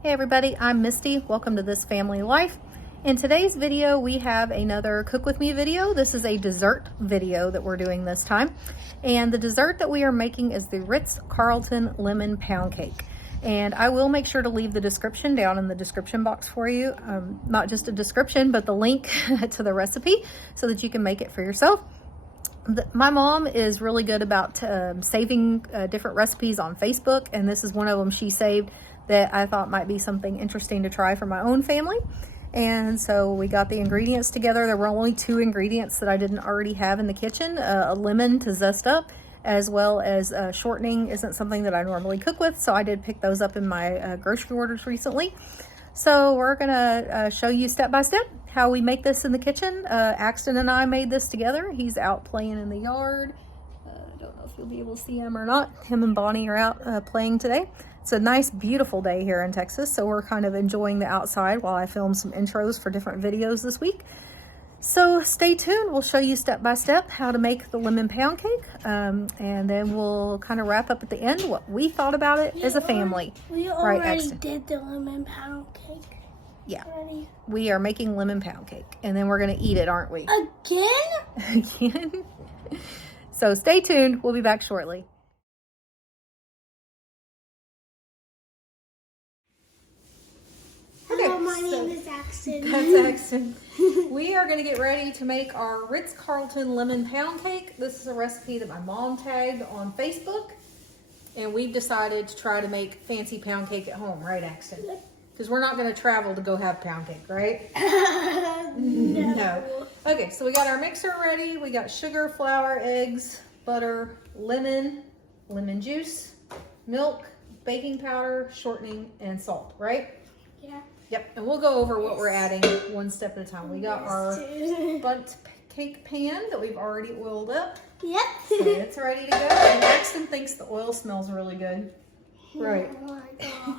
Hey everybody, I'm Misty. Welcome to This Family Life. In today's video, we have another Cook With Me video. This is a dessert video that we're doing this time. And the dessert that we are making is the Ritz Carlton lemon pound cake. And I will make sure to leave the description down in the description box for you. Not just a description, but the link to the recipe so that you can make it for yourself. My mom is really good about saving different recipes on Facebook, and this is one of them she saved that I thought might be something interesting to try for my own family. And so we got the ingredients together. There were only 2 ingredients that I didn't already have in the kitchen, a lemon to zest up, as well as shortening isn't something that I normally cook with, so I did pick those up in my grocery orders recently. So we're gonna show you step by step how we make this in the kitchen. Axton and I made this together. He's out playing in the yard. I don't know if you'll be able to see him or not. Him and Bonnie are out playing today. It's a nice, beautiful day here in Texas, so we're kind of enjoying the outside while I film some intros for different videos this week. So stay tuned. We'll show you step by step how to make the lemon pound cake, and then we'll kind of wrap up at the end what we thought about it as a family. We already did the lemon pound cake. Yeah, we are making lemon pound cake, and then we're going to eat it, aren't we? Again? Again? So stay tuned. We'll be back shortly. Hello, my name is Axton. That's Axton. We are going to get ready to make our Ritz Carlton lemon pound cake. This is a recipe that my mom tagged on Facebook, and we've decided to try to make fancy pound cake at home, right, Axton? Because we're not going to travel to go have pound cake, right? No. Okay, so we got our mixer ready. We got sugar, flour, eggs, butter, lemon juice, milk, baking powder, shortening, and salt, right? Yeah. Yep, and we'll go over what we're adding one step at a time. We got our bundt cake pan that we've already oiled up. Yep. So it's ready to go. And Axton thinks the oil smells really good. Right. Oh my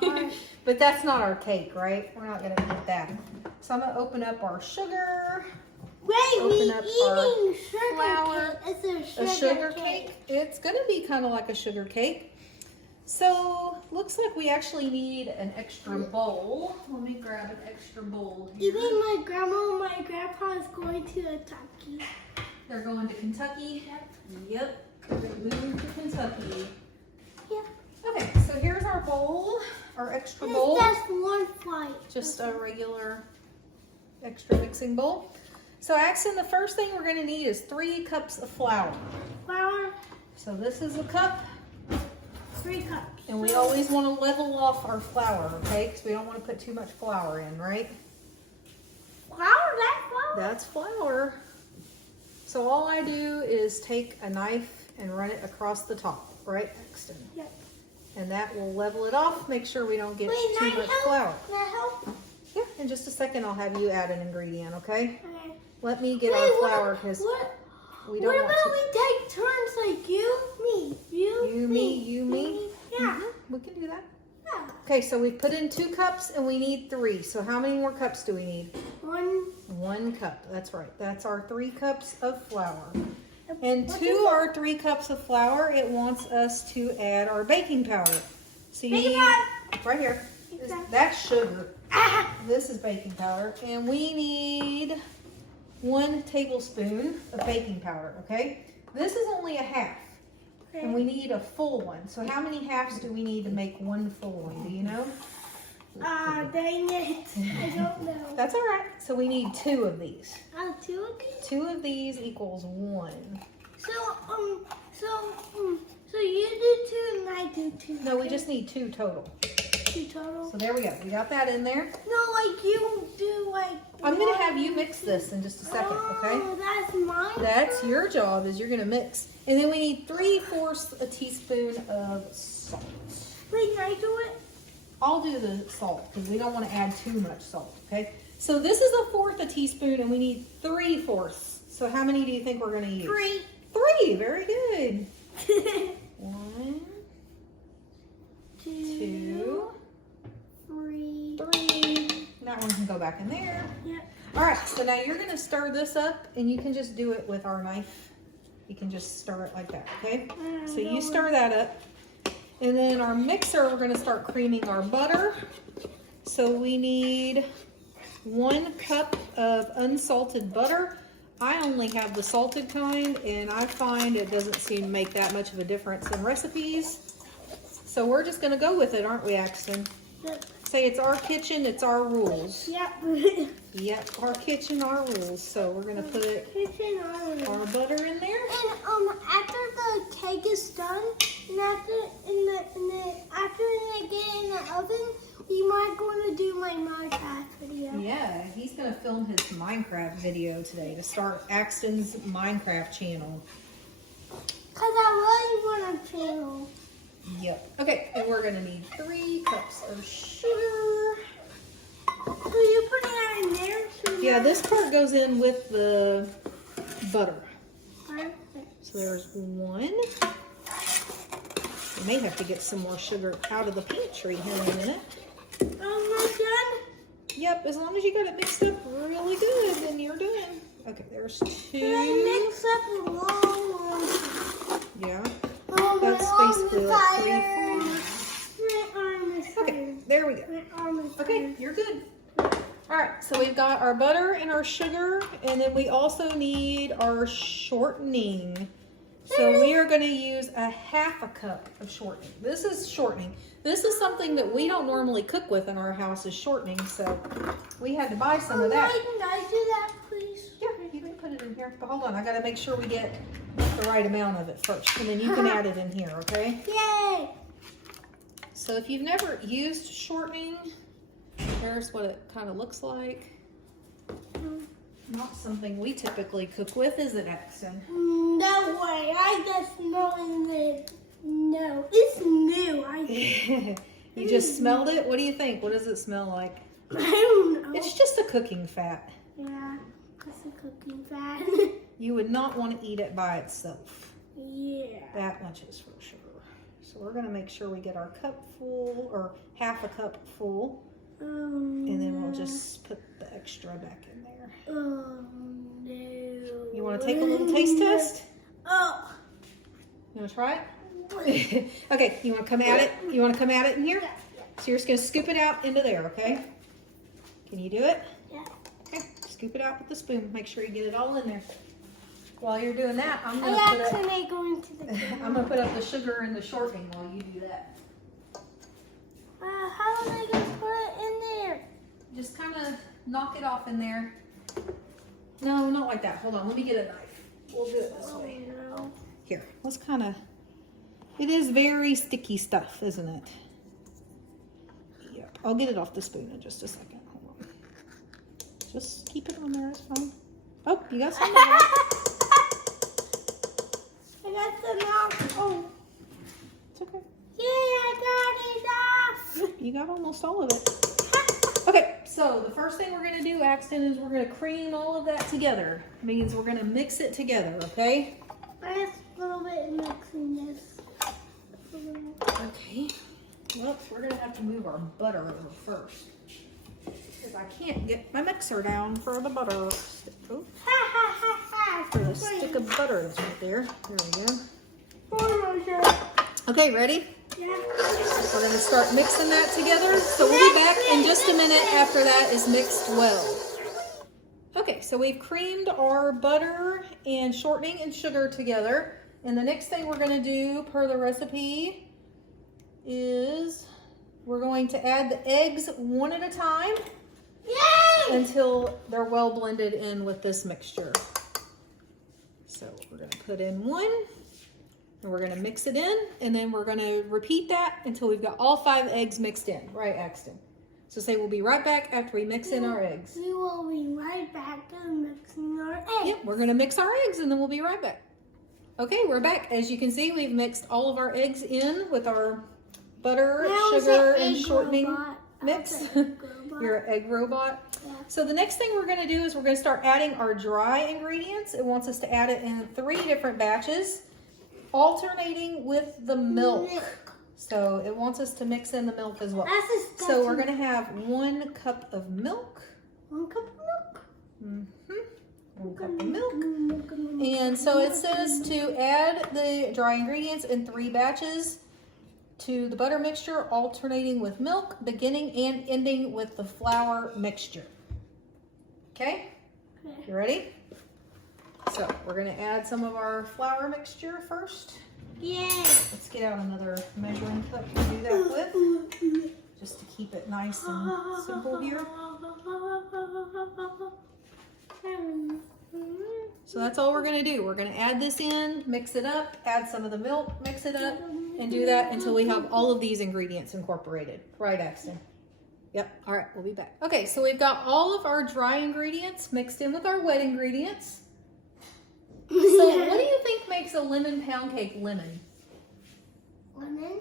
gosh. But that's not our cake, right? We're not going to eat that. So I'm going to open up our sugar. Wait, Open up eating sugar flour. cake. It's A sugar cake. It's going to be kind of like a sugar cake. So, looks like we actually need an extra bowl. Let me grab an extra bowl here. Even my grandma and my grandpa is going to Kentucky. They're going to Kentucky? Yep. They're moving to Kentucky. Yep. Okay, so here's our bowl, our extra bowl. It's just one flight. Just a regular extra mixing bowl. So, Axton, the first thing we're going to need is 3 cups of flour. Flour. So, this is a cup. 3 cups. And we always want to level off our flour, okay? Because we don't want to put too much flour in, right? Flour? That's flour? That's flour. So all I do is take a knife and run it across the top, right, Axton? Yep. And that will level it off. Make sure we don't get too much flour. Can I help? Yeah, in just a second I'll have you add an ingredient, okay? Okay. Let me get our flour because we don't What want about to. we take turns like you, me, you, me? Yeah. We can do that. Yeah. Okay, so we've put in 2 cups and we need 3. So how many more cups do we need? 1 cup. That's right. That's our 3 cups of flour. And to our 3 cups of flour, it wants us to add our baking powder. So you need, right here. That's sugar. This is baking powder. And we need 1 tablespoon of baking powder, okay? This is only a half. And we need a full one. So how many halves do we need to make 1 full one? Do you know? Dang it. I don't know. That's all right. So we need 2 of these. 2 of these? 2 of these equals 1. So you do 2 and I do 2. No, we just need 2 total. 2 total? So there we go. We got that in there. No, like you do like I'm going to have you mix this in just a second, okay? Oh, that's mine? That's your job, is you're going to mix. And then we need 3/4 a teaspoon of salt. Wait, can I do it? I'll do the salt because we don't want to add too much salt, okay? So this is 1/4 a teaspoon and we need 3/4. So how many do you think we're going to use? 3. 3, very good. 1, 2, 3. That one can go back in there. Yep. All right, so now you're going to stir this up and you can just do it with our knife. You can just stir it like that, okay? So you stir that up. And then our mixer, we're going to start creaming our butter So we need 1 cup of unsalted butter. I only have the salted kind, and I find it doesn't seem to make that much of a difference in recipes. So we're just gonna go with it, aren't we, Axton? Yep. Say it's our kitchen, it's our rules. Yep. Yep, our kitchen, our rules. So we're gonna put our butter in there. And after the cake is done, and after they get in the oven, we might going to do my Minecraft video. Yeah, he's gonna film his Minecraft video today to start Axton's Minecraft channel. Cause I really want a channel. Yep. Okay, and we're gonna need 3 cups of sugar. So you putting that in there? So Yeah, this part goes in with the butter. Perfect. So there's 1. We may have to get some more sugar out of the pantry here in a minute. Almost done? Yep, as long as you got it mixed up really good, then you're done. Okay, there's 2. I mix up a long time. Yeah, Oh, my that's arm basically is like tired. 3/4. My arm is tired. Okay, there we go. My arm is Okay, tired. you're good. All right, so we've got our butter and our sugar, and then we also need our shortening. So we are going to use a 1/2 cup of shortening. This is shortening. This is something that we don't normally cook with in our house, is shortening. So we had to buy some of that. Can I do that, please? Yeah, you can put it in here. But hold on, I got to make sure we get the right amount of it first, and then you can add it in here, okay? Yay! So if you've never used shortening, there's what it kind of looks like. Not something we typically cook with, is it, Axton? No way. I just know it. No, it's new. You just smelled it? What do you think? What does it smell like? I don't know. It's just a cooking fat. Yeah, it's a cooking fat. You would not want to eat it by itself. Yeah. That much is for sure. So we're going to make sure we get our cup full, or 1/2 cup full. And then we'll just put the extra back in there. Oh, no. You want to take a little taste test? Oh. You want to try it? Okay, you want to come at it? You want to come at it in here? So you're just going to scoop it out into there, okay? Can you do it? Yeah. Okay, scoop it out with the spoon. Make sure you get it all in there. While you're doing that, I'm I going to actually going to the camera. I'm going to put up the sugar and the shortening while you do that. How am I going to put it in there? Just kind of knock it off in there. No, not like that. Hold on, let me get a knife. We'll do it this way. No. Here, let's kind of, it is very sticky stuff, isn't it? Yep, I'll get it off the spoon in just a second. Hold on. Just keep it on there, it's fine. Oh, you got some there. I got some off. Oh. It's okay. Yay, I got it off. You got almost all of it. Okay, so the first thing we're going to do, Axton, is we're going to cream all of that together. Means we're going to mix it together, okay? I have a little bit mixing this. Okay. Well, we're going to have to move our butter over first. Because I can't get my mixer down for the butter. Oh, Ha ha ha ha. for the stick of butter that's right there. There we go. Oh, yeah. Okay, ready? Yeah. We're going to start mixing that together. So we'll be back in just a minute after that is mixed well. Okay, so we've creamed our butter and shortening and sugar together. And the next thing we're going to do per the recipe is we're going to add the eggs one at a time. Yay! Until they're well blended in with this mixture. So we're going to put in 1. And we're going to mix it in, and then we're going to repeat that until we've got all 5 eggs mixed in. Right, Axton? So say we'll be right back after we mix in our eggs. We will be right back to mixing our eggs. Yep, we're going to mix our eggs, and then we'll be right back. Okay, we're back. As you can see, we've mixed all of our eggs in with our butter, sugar, and shortening mix. You're an egg robot. Yeah. So the next thing we're going to do is we're going to start adding our dry ingredients. It wants us to add it in 3 different batches, alternating with the milk. So it wants us to mix in the milk as well. So we're going to have 1 cup of milk. 1 cup of milk. 1 cup of milk. And so it says to add the dry ingredients in 3 batches. to the butter mixture, alternating with milk, beginning and ending with the flour mixture. Okay? You ready? So we're gonna add some of our flour mixture first. Yay! Let's get out another measuring cup to do that with, just to keep it nice and simple here. So that's all we're gonna do. We're gonna add this in, mix it up, add some of the milk, mix it up, and do that until we have all of these ingredients incorporated. Right, Axton? Yep. All right, we'll be back. Okay, so we've got all of our dry ingredients mixed in with our wet ingredients. So what do you think makes a lemon pound cake lemon?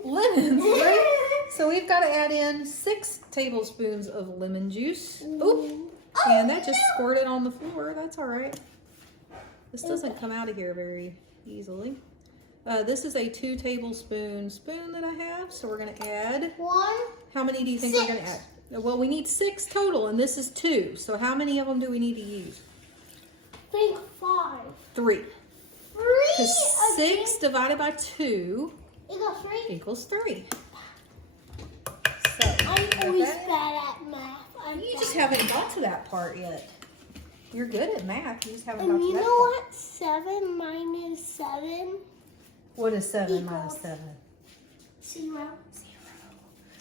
Lemons, right? So we've got to add in 6 tablespoons of lemon juice. Oop. And that just squirted on the floor. That's all right. This doesn't come out of here very easily. This is a 2 tablespoon spoon that I have. So we're going to add. 1. How many do you think 6. We're going to add? Well, we need 6 total, and this is 2. So how many of them do we need to use? I think 5. 3. 3? Because 6 divided by 2 equals 3. 3. So, I'm always bad at math. You just haven't got to that part yet. You're good at math. You just haven't got And to you that know part. what? 7 minus 7? What is 7 equals minus 7? 0.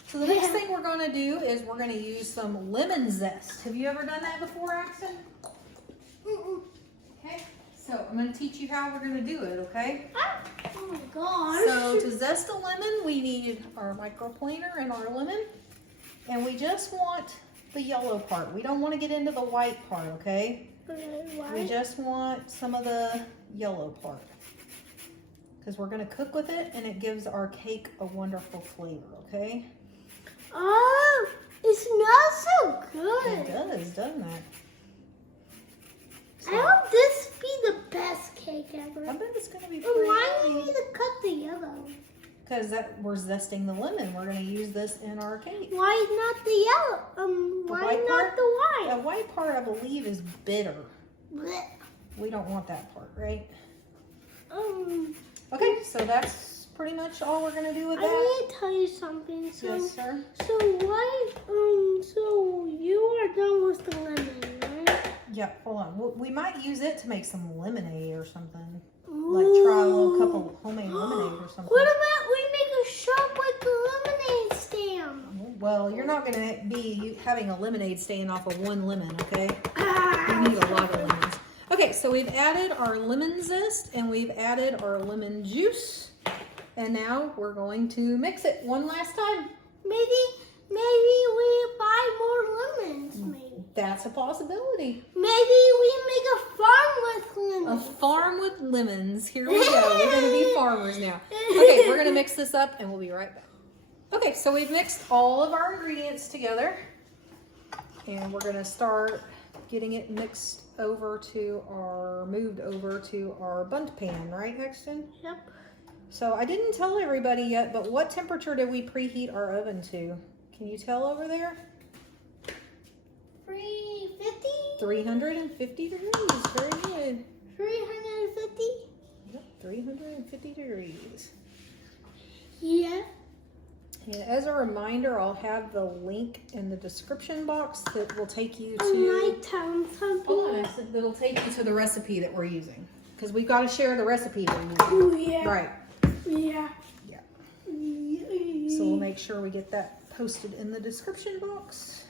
So the next thing we're going to do is we're going to use some lemon zest. Have you ever done that before, Axton? Okay. So I'm going to teach you how we're going to do it, okay? Oh my gosh. So to zest a lemon, we need our microplaner and our lemon. And we just want the yellow part. We don't want to get into the white part, okay? We just want some of the yellow part. Because we're going to cook with it and it gives our cake a wonderful flavor, okay? Oh, it smells so good. It does, doesn't it? I hope this be the best cake ever. I bet it's going to be And pretty why do we yummy. need to cut the yellow? Because we're zesting the lemon. We're going to use this in our cake. Why not the yellow? Why white not part? the white? The white part, I believe, is bitter. Blech. We don't want that part, right? Um, Okay, so that's pretty much all we're going to do with I that. need to tell you something. So, Yes, sir. so you are done with the lemon, right? Yeah, hold on. We might use it to make some lemonade or something. Like try a little cup of homemade lemonade or something. What about we make a shop with the lemonade stand? Well, you're not going to be having a lemonade stand off of 1 lemon, okay? Ah. You need a lot of lemons. Okay, so we've added our lemon zest and we've added our lemon juice. And now we're going to mix it one last time. Maybe we buy more lemons. Maybe. That's a possibility. Maybe we make a farm with A lemons. farm with lemons. Here we go. We're going to be farmers now. Okay, we're going to mix this up and we'll be right back. Okay, so we've mixed all of our ingredients together. And we're going to start getting it mixed over to moved over to our bundt pan, right, Hexton? Yep. So I didn't tell everybody yet, but what temperature did we preheat our oven to? Can you tell over there? 350? 350 degrees. Very good. 350? Yep, 350 degrees. Yeah. And as a reminder, I'll have the link in the description box that will take you I to. might tell something. Hold on, that'll take you to the recipe that we're using, because we've got to share the recipe we're using. Oh, yeah. Right. Yeah. Yeah. So we'll make sure we get that posted in the description box.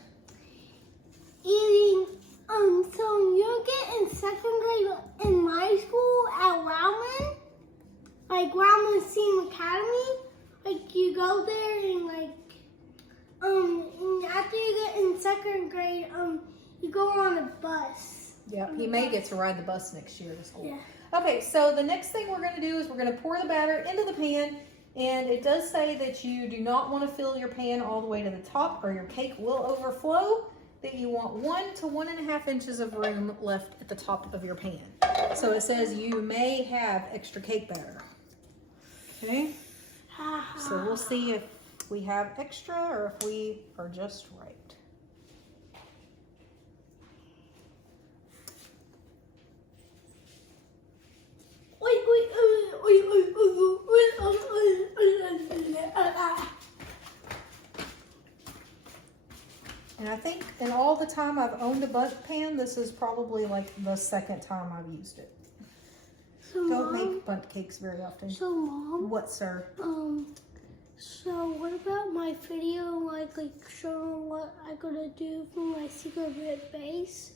Eating, so you'll get in 2nd grade in my school at Rowland, like Rowland Senior Academy. Like you go there and and after you get in 2nd grade, you go on a bus. Yep, he may get to ride the bus next year to school. Yeah. Okay, so the next thing we're going to do is we're going to pour the batter into the pan, and it does say that you do not want to fill your pan all the way to the top or your cake will overflow, that you want 1 to 1.5 inches of room left at the top of your pan. So it says you may have extra cake batter. Okay, so we'll see if we have extra or if we are just right. And I think in all the time I've owned a bundt pan, this is probably like the second time I've used it. So Don't Mom, make bundt cakes very often. So Mom, What, sir? so what about my video, like showing what I'm gonna do for my secret red base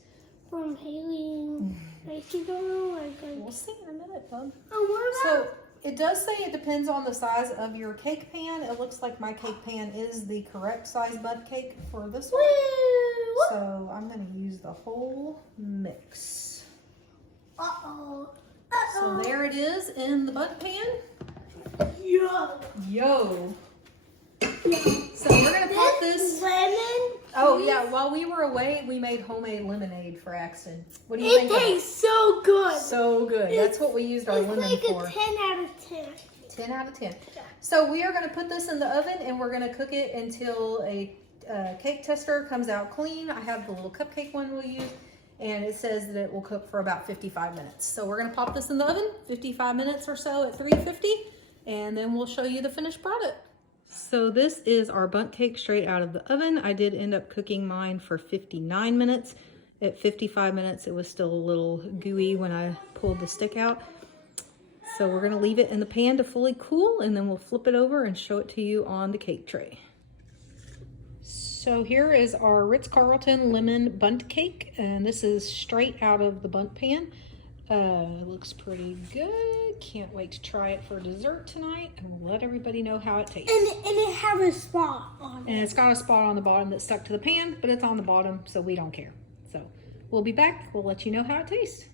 from Haley and Gracie? Don't know, We'll see in a minute, bub. Oh, what So about? it does say it depends on the size of your cake pan. It looks like my cake pan is the correct size bundt cake for this one. Woo! So I'm going to use the whole mix. Uh-oh. So there it is in the bundt pan. Yeah. Yo. Yeah. So we're going to pop this. Lemon. Oh yeah, while we were away, we made homemade lemonade for Axton. What do you think It of it? tastes so good. So good. That's what we used our It's lemon like for. a 10 out of 10. 10 out of 10. So we are going to put this in the oven and we're going to cook it until a cake tester comes out clean. I have the little cupcake one we'll use, and it says that it will cook for about 55 minutes. So we're going to pop this in the oven, 55 minutes or so at 350, and then we'll show you the finished product. So this is our bundt cake straight out of the oven. I did end up cooking mine for 59 minutes. At 55 minutes, it was still a little gooey when I pulled the stick out. So we're gonna leave it in the pan to fully cool, and then we'll flip it over and show it to you on the cake tray. So here is our Ritz Carlton lemon bundt cake, and this is straight out of the bundt pan. It looks pretty good. Can't wait to try it for dessert tonight, and we'll let everybody know how it tastes. And it has a spot on it. And it's got a spot on the bottom that's stuck to the pan, but it's on the bottom, so we don't care. So we'll be back. We'll let you know how it tastes.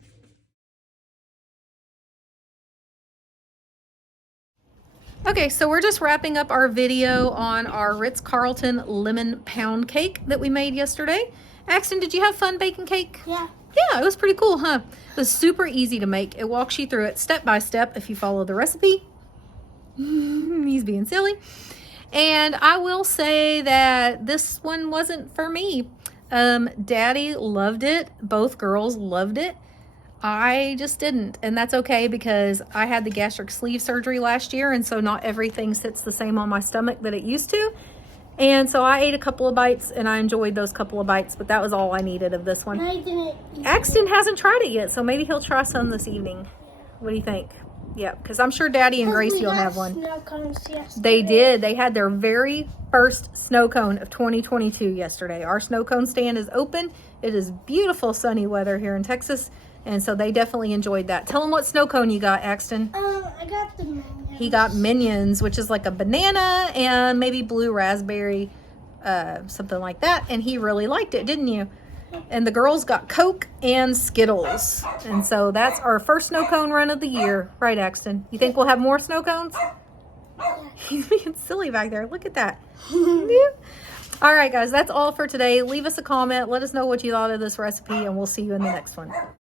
Okay, so we're just wrapping up our video on our Ritz Carlton lemon pound cake that we made yesterday. Axton, did you have fun baking cake? Yeah. Yeah, it was pretty cool, huh? It was super easy to make. It walks you through it step by step if you follow the recipe. He's being silly. And I will say that this one wasn't for me. Daddy loved it. Both girls loved it. I just didn't, and that's okay because I had the gastric sleeve surgery last year, and so not everything sits the same on my stomach that it used to. And so I ate a couple of bites, and I enjoyed those couple of bites, but that was all I needed of this one. I didn't eat Axton hasn't tried it yet, so maybe he'll try some this evening. What do you think? Yeah, because I'm sure Daddy and Gracie will have one. Snow cones yesterday. They did. They had their very first snow cone of 2022 yesterday. Our snow cone stand is open. It is beautiful sunny weather here in Texas, and so they definitely enjoyed that. Tell them what snow cone you got, Axton. I got the Minions. He got Minions, which is like a banana and maybe blue raspberry, something like that, and he really liked it, didn't you? And the girls got Coke and Skittles. And so that's our first snow cone run of the year. Right, Axton? You think we'll have more snow cones? He's being silly back there. Look at that. All right, guys, that's all for today. Leave us a comment. Let us know what you thought of this recipe, and we'll see you in the next one.